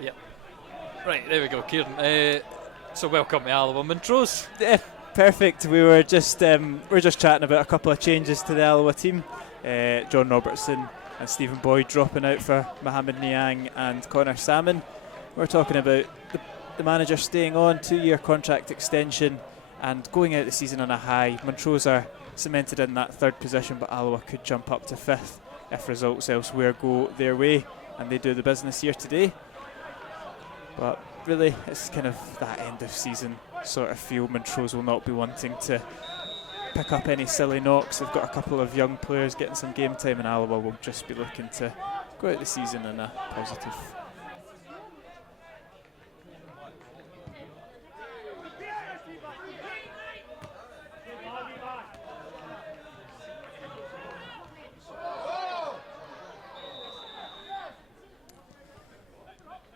Yep. Right, there we go, Kieran. So welcome to Alloa Montrose. Yeah, perfect. We were just chatting about a couple of changes to the Alloa team. John Robertson and Stephen Boyd dropping out for Mohamed Niang and Connor Salmon. We're talking about the manager staying on, 2-year contract extension and going out the season on a high. Montrose are cemented in that third position, but Alloa could jump up to fifth if results elsewhere go their way, and they do the business here today. But really, it's kind of that end of season sort of feel. Montrose will not be wanting to pick up any silly knocks. They've got a couple of young players getting some game time, and Alloa will just be looking to go out the season in a positive.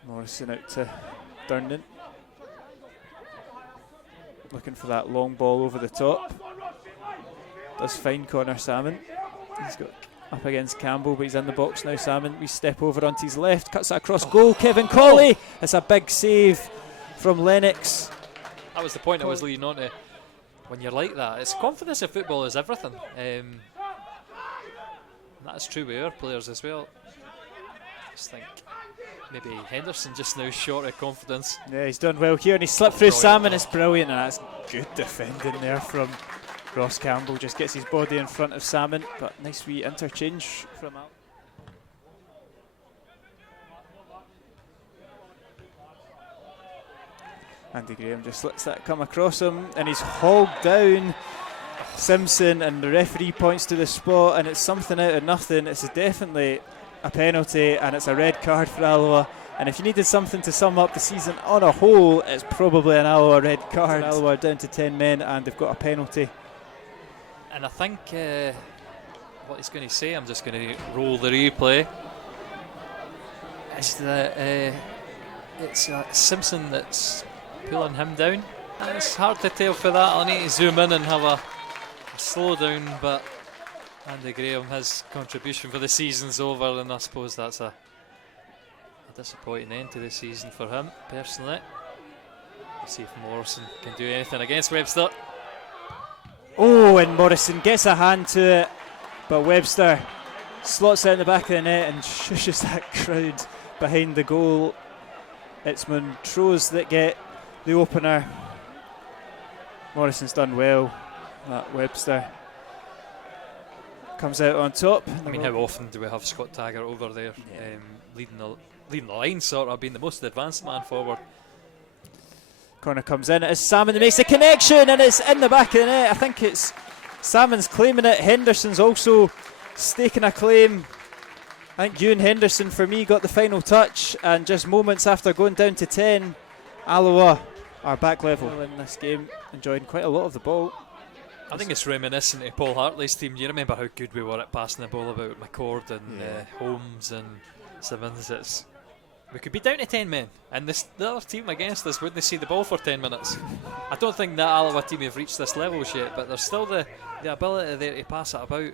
Morrison out to Durnan. Looking for that long ball over the top. Does find Connor Salmon. He's got up against Campbell, but he's in the box now. Salmon, we step over onto his left, cuts that across goal. Kevin Colley. It's a big save from Lennox. That was the point I was leading on to. When you're like that, it's confidence in football is everything. That's true with our players as well. I just think maybe Henderson just now short of confidence. Yeah, he's done well here, and he slipped through Salmon. It's brilliant, and that's good defending there from Ross Campbell. Just gets his body in front of Salmon, but nice wee interchange from Al. Andy Graham just lets that come across him, and he's hauled down Simpson, and the referee points to the spot, and it's something out of nothing. It's definitely a penalty, and it's a red card for Alloa. And if you needed something to sum up the season on a whole, it's probably an Alloa red card. Alloa are down to 10 men, and they've got a penalty. And I think what he's going to say, I'm just going to roll the replay, is that it's Simpson that's pulling him down. And it's hard to tell for that. I'll need to zoom in and have a slow down, but Andy Graham, his contribution for the season's over, and I suppose that's a disappointing end to the season for him, personally. Let's see if Morrison can do anything against Webster. Oh, and Morrison gets a hand to it, but Webster slots it in the back of the net and shushes that crowd behind the goal. It's Montrose that get the opener. Morrison's done well. That Webster comes out on top. I mean, how often do we have Scott Taggart over there, leading the line, sort of being the most advanced man forward? Corner comes in, it's Salmon that makes the connection, and it's in the back of the net. I think it's Salmon's claiming it. Henderson's also staking a claim. I think Ewan Henderson, for me, got the final touch, and just moments after going down to 10, Alloa are back level in this game, enjoying quite a lot of the ball. I think it's reminiscent of Paul Hartley's team. You remember how good we were at passing the ball about McCord and Holmes and Simmons. We could be down to 10 men, and the other team against us wouldn't see the ball for 10 minutes. I don't think that Alloa team have reached this level yet, but there's still the ability there to pass it about.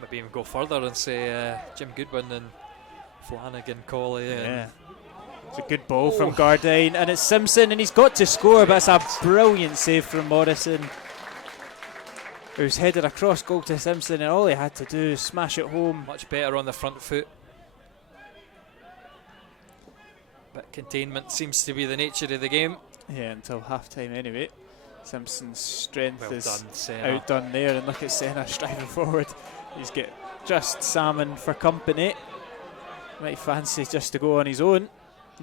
Maybe even go further and say Jim Goodwin and Flanagan, Colley. Yeah. It's a good ball from Gardyne, and it's Simpson, and he's got to score, but it's a brilliant save from Morrison, who's headed across goal to Simpson, and all he had to do is smash it home. Much better on the front foot. But containment seems to be the nature of the game. Yeah, until half time anyway. Simpson's strength well is done, outdone there, and look at Senna striving forward. He's got just Salmon for company. Might fancy just to go on his own.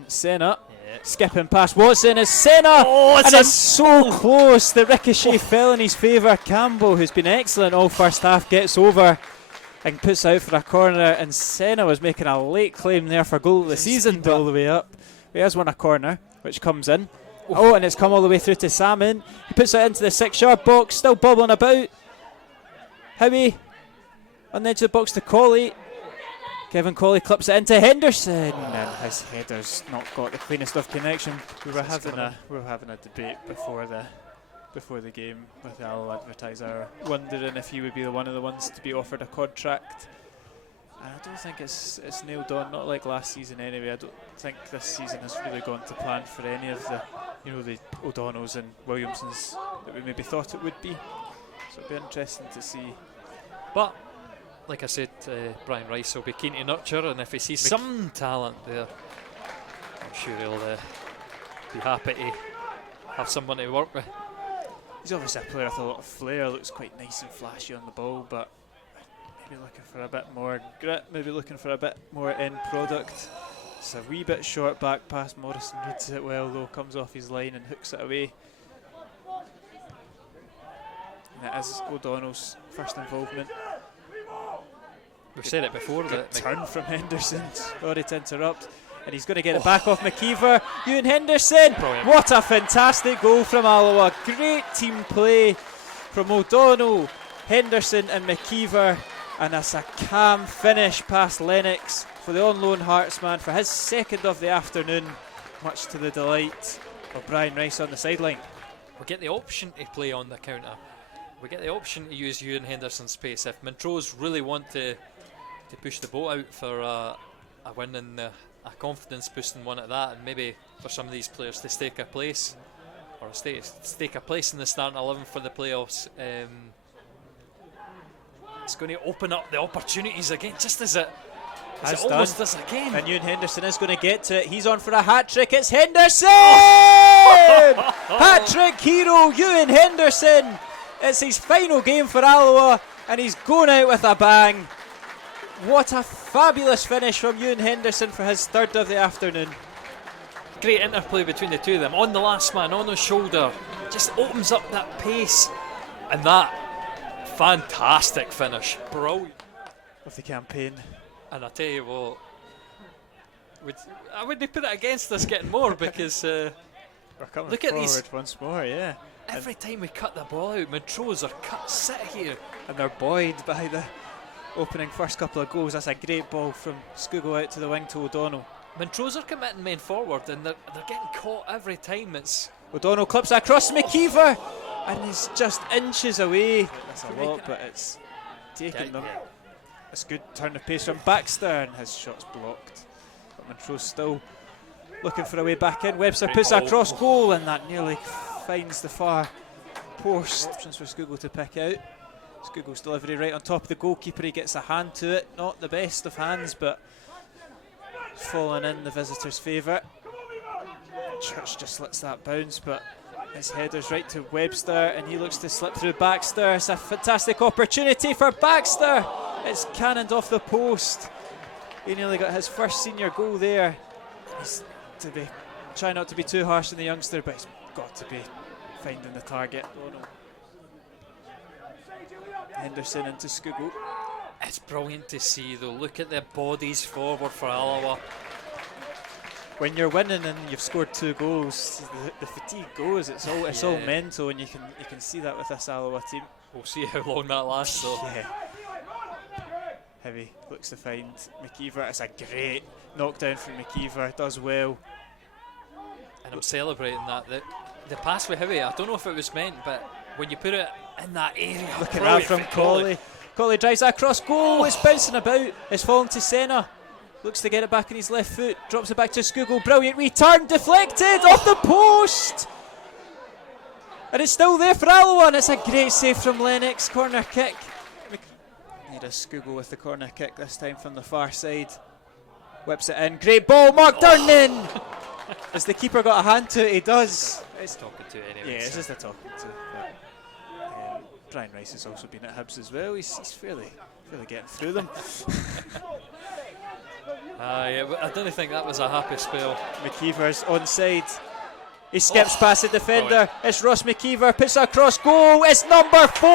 Senna skipping past Watson is Senna, and it's so close. The ricochet fell in his favour. Campbell, who's been excellent all first half, gets over and puts out for a corner, and Senna was making a late claim there for goal of the season all the way up. He has won a corner which comes in. Oh, and it's come all the way through to Salmon. He puts it into the 6-yard box, still bubbling about. Howie on the edge of the box to Colley. Kevin Colley clips it into Henderson, and his header's not got the cleanest of connection. We were having a debate before the game with the Alloa advertiser, wondering if he would be one of the ones to be offered a contract And I don't think it's nailed on, not like last season anyway. I don't think this season has really gone to plan for any of the, the O'Donnells and Williamsons that we maybe thought it would be. So it'll be interesting to see. But like I said, Brian Rice will be keen to nurture, and if he sees some talent there, I'm sure he'll be happy to have someone to work with. He's obviously a player with a lot of flair, looks quite nice and flashy on the ball, but maybe looking for a bit more grit, maybe looking for a bit more end product. It's a wee bit short back pass. Morrison reads it well though, comes off his line and hooks it away. And it is O'Donnell's first involvement. We've said it before. Good turn from Henderson. Sorry to interrupt. And he's going to get it back off McKeever. Ewan Henderson. Brilliant. What a fantastic goal from Alloa. Great team play from O'Donnell, Henderson and McKeever. And that's a calm finish past Lennox for the on-loan Heartsman for his second of the afternoon, much to the delight of Brian Rice on the sideline. We get the option to play on the counter. We get the option to use Ewan Henderson's pace. If Montrose really want to push the boat out for a win and a confidence boosting one at that, and maybe for some of these players to stake a place, or stake a place in the starting 11 for the playoffs, it's going to open up the opportunities again, just as it almost does again. And Ewan Henderson is going to get to it. He's on for a hat-trick. It's Henderson! Hat-trick hero, Ewan Henderson. It's his final game for Alloa, and he's going out with a bang. What a fabulous finish from Ewan Henderson for his third of the afternoon. Great interplay between the two of them. On the last man, on the shoulder. Just opens up that pace. And that fantastic finish. Brilliant. Of the campaign. And I tell you what, I wouldn't put it against us getting more, because we're coming look at forward these. Once more, yeah. Every time we cut the ball out, Montrose are sit here. And they're buoyed by the opening first couple of goals. That's a great ball from Scugo out to the wing to O'Donnell. Montrose are committing men forward, and they're getting caught every time. It's O'Donnell clips across McKeever, and he's just inches away. That's a lot, but it's taking them. It's a good turn of pace from Baxter, and his shot's blocked. But Montrose still looking for a way back in. Webster puts a cross goal, and that nearly finds the far post. Options for Scugo to pick out. Scugo's delivery right on top of the goalkeeper. He gets a hand to it. Not the best of hands, but falling in the visitors' favour. Church just lets that bounce, but his header's right to Webster, and he looks to slip through Baxter. It's a fantastic opportunity for Baxter. It's cannoned off the post. He nearly got his first senior goal there. He's to be trying not to be too harsh on the youngster, but he's got to be finding the target. Oh no. Henderson into Scugo. It's brilliant to see though. Look at the bodies forward for Alloa. When you're winning and you've scored 2 goals, the fatigue goes. It's all mental, and you can see that with this Alloa team. We'll see how long that lasts though. Yeah. Heavy looks to find McKeever. It's a great knockdown from McKeever. Does well. And I'm celebrating that. The pass with Heavy, I don't know if it was meant, but when you put it in that area, look at that from Colley. Colley drives that cross goal. It's bouncing about. It's falling to Senna. Looks to get it back on his left foot. Drops it back to Scugo. Brilliant return. Deflected off the post. And it's still there for Alloa. And it's a great save from Lennox. Corner kick. Need a Scugo with the corner kick this time from the far side. Whips it in. Great ball. Mark Durnan. Has the keeper got a hand to it? He does. It's talking to it anyway. Yeah, it's just a talking to. Brian Rice has also been at Hibs as well. He's fairly getting through them. Yeah, I don't think that was a happy spell. McKeever's onside. He skips past the defender. It's Ross McKeever, puts a cross goal. It's number 4,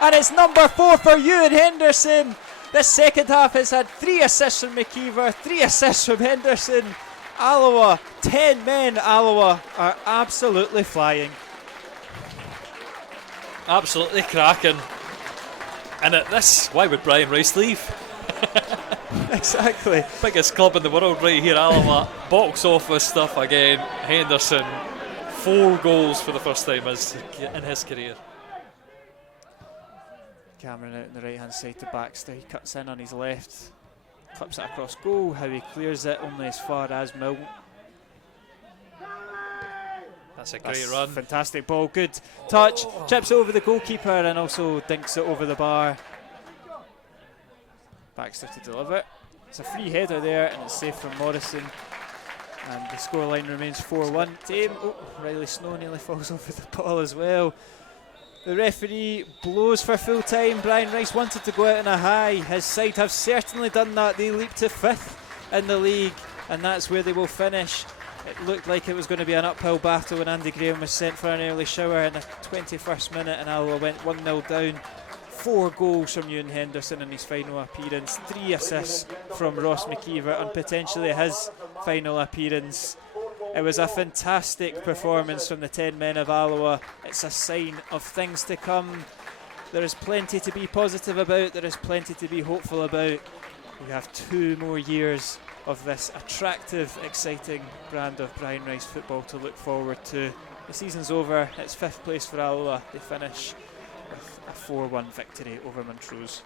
and it's number 4 for Ewan Henderson. This second half has had 3 assists from McKeever, 3 assists from Henderson. Alloa, 10 men Alloa are absolutely flying. Absolutely cracking. And at this, why would Brian Rice leave? Exactly. Biggest club in the world right here, Alloa. Box office stuff again. Henderson, 4 goals for the first time in his career. Cameron out on the right hand side to Baxter. He cuts in on his left. Clips it across goal. How he clears it, only as far as Mill. That's a great run. Fantastic ball, good touch. Chips it over the goalkeeper and also dinks it over the bar. Baxter to deliver. It's a free header there and it's safe from Morrison. And the scoreline remains 4-1. Team. Oh, Riley Snow nearly falls over the ball as well. The referee blows for full time. Brian Rice wanted to go out on a high. His side have certainly done that. They leap to 5th in the league, and that's where they will finish. It looked like it was going to be an uphill battle when Andy Graham was sent for an early shower in the 21st minute, and Alloa went 1-0 down. 4 goals from Ewan Henderson in his final appearance. 3 assists from Ross McKeever on potentially his final appearance. It was a fantastic performance from the 10 men of Alloa. It's a sign of things to come. There is plenty to be positive about. There is plenty to be hopeful about. We have 2 more years of this attractive, exciting brand of Brian Rice football to look forward to. The season's over. It's 5th place for Alloa. They finish with a 4-1 victory over Montrose.